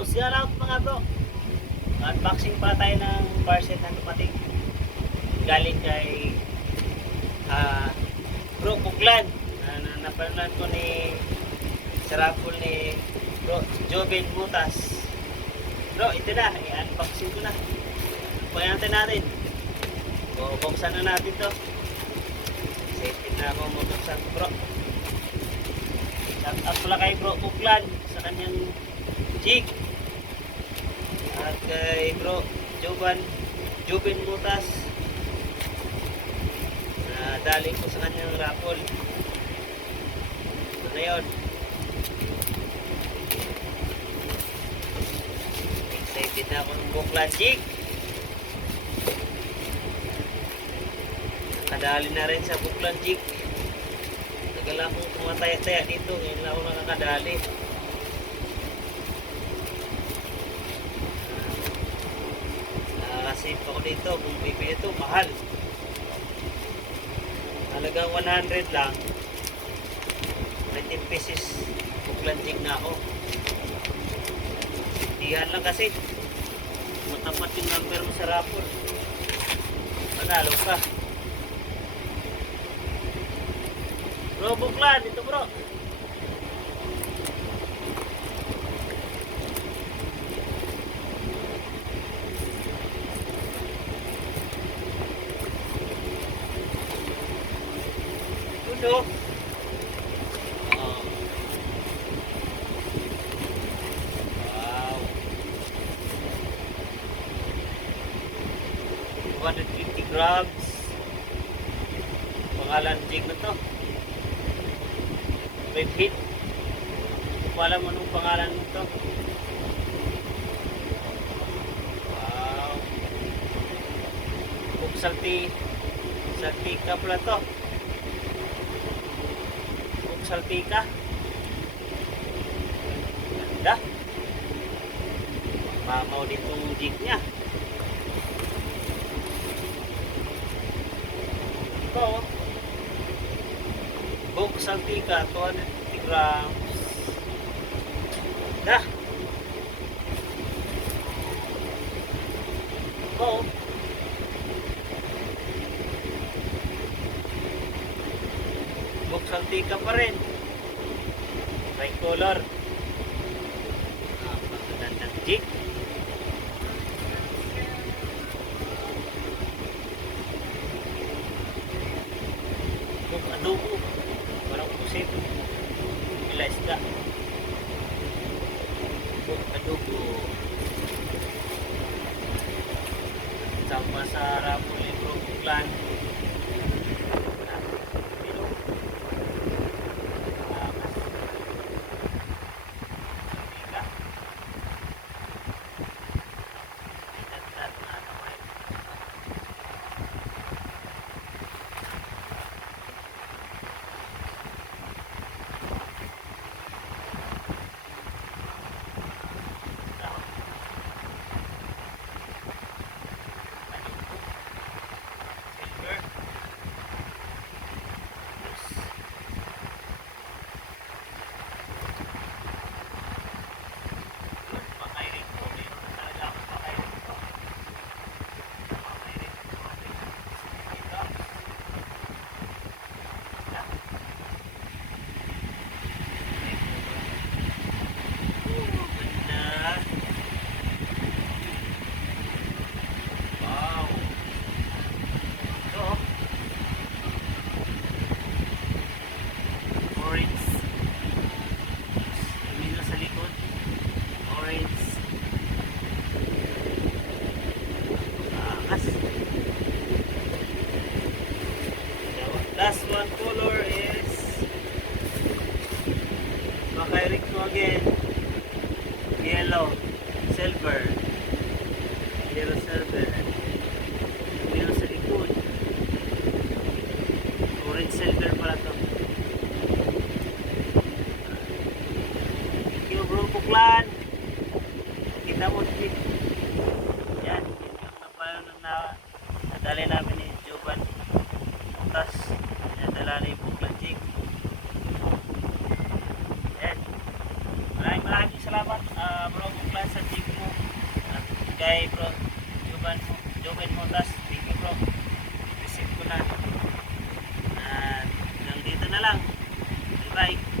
Yo, shout out mga bro. Unboxing pala tayo ng parcel na dumating. Galing kay Bro Buklan. Napanood ko ni Sarapol ni Bro Joven Mutas. Bro, ito na. I-unboxing ko na. Payanan natin. Buksan na natin to. Safety na ako mabuksan ko, bro. Shout out pala kay Bro Buklan sa kanyang jig. At kay Bro Joven Mutas. Dali ko sa kanyang raffle. Ito na yun. Excited na ako ng Buklan jig. Nakadali na rin sa Buklan jig. Tagal akong tumataya-taya dito. Ngayon lang ako nakakadali. Nakakasave ako dito. Kung bibili ito, mahal. Halagang 100 lang. 19 pieces Buklan jig na ako. Diyan lang kasi matapat yung number mo sa raffle. Panalo ka. Bro Buklan, ito bro. Tudo. Wow. 250 grams. Pangalan jig na to. Red hit. Kung alam mo nung pangalan nito. Wow. Kung salti ka pala to. Kung salti ka. Ganda. Mamaw ditong jig niya. Ito. Buk Saltika 250 grams. Dah. Oh. Buk Saltika pa rin. Tricolor. Magandang jig. Buk adobo. Parang pusit. Pila isda. Buk adobo. Sama sa raffle ni Bro Buklan. Last one color is makairik mo again. Yellow, silver. Yellow, silver. Yellow sa likod. Orange, silver pala to. Thank you, Bro Buklan. Kita mo dito. Yan. Nadali namin ni Jovan Mutas. Nadala na yung Buklan jig. Yan. Maraming salamat, Bro Buklan, sa kay bro Joven Motas. Thank you bro. Receive ko na. At hanggang dito na lang. Bye bye.